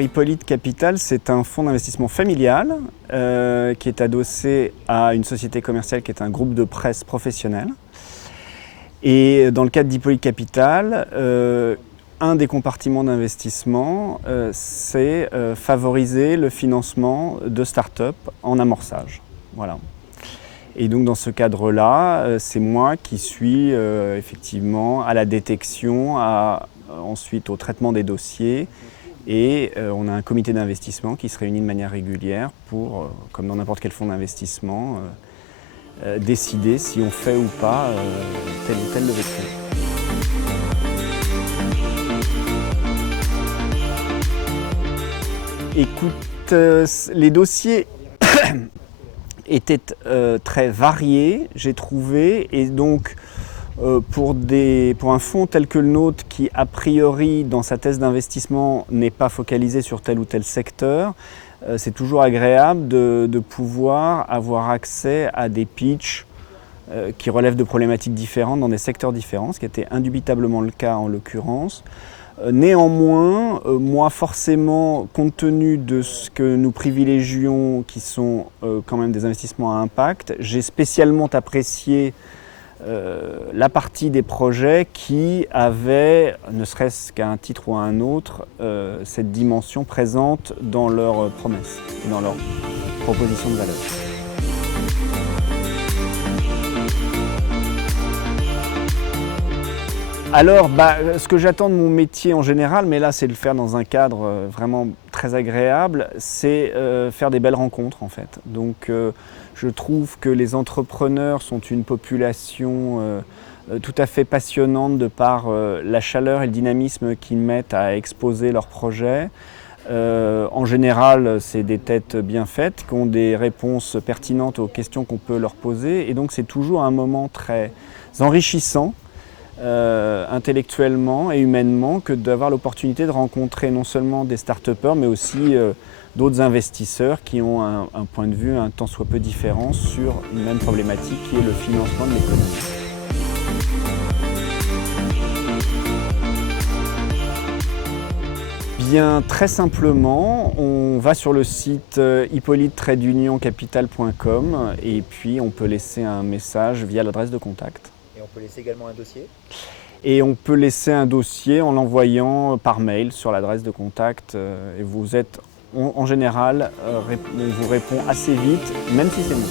Alors Hippolyte Capital, c'est un fonds d'investissement familial qui est adossé à une société commerciale qui est un groupe de presse professionnel. Et dans le cadre d'Hippolyte Capital, un des compartiments d'investissement, c'est favoriser le financement de start-up en amorçage. Voilà. Et donc dans ce cadre-là, c'est moi qui suis effectivement à la détection, ensuite au traitement des dossiers. Et on a un comité d'investissement qui se réunit de manière régulière pour, comme dans n'importe quel fonds d'investissement, décider si on fait ou pas telle ou telle levée de fonds. Écoute, les dossiers étaient très variés, j'ai trouvé, et donc pour un fonds tel que le nôtre qui, a priori, dans sa thèse d'investissement, n'est pas focalisé sur tel ou tel secteur, c'est toujours agréable de pouvoir avoir accès à des pitchs qui relèvent de problématiques différentes dans des secteurs différents, ce qui était indubitablement le cas en l'occurrence. Néanmoins, moi forcément, compte tenu de ce que nous privilégions, qui sont quand même des investissements à impact, j'ai spécialement apprécié la partie des projets qui avaient, ne serait-ce qu'à un titre ou à un autre, cette dimension présente dans leurs promesses et dans leurs propositions de valeur. Alors, ce que j'attends de mon métier en général, mais là c'est le faire dans un cadre vraiment très agréable, c'est faire des belles rencontres en fait. Donc je trouve que les entrepreneurs sont une population tout à fait passionnante de par la chaleur et le dynamisme qu'ils mettent à exposer leurs projets. En général, c'est des têtes bien faites qui ont des réponses pertinentes aux questions qu'on peut leur poser, et donc c'est toujours un moment très enrichissant. Intellectuellement et humainement, que d'avoir l'opportunité de rencontrer non seulement des start-upers mais aussi d'autres investisseurs qui ont un point de vue un tant soit peu différent sur une même problématique qui est le financement de l'économie. Bien, très simplement, on va sur le site hippolyte-capital.com et puis on peut laisser un message via l'adresse de contact. Et on peut laisser également un dossier ? Et on peut laisser un dossier en l'envoyant par mail sur l'adresse de contact. Et vous êtes, en général, on vous répond assez vite, même si c'est moi.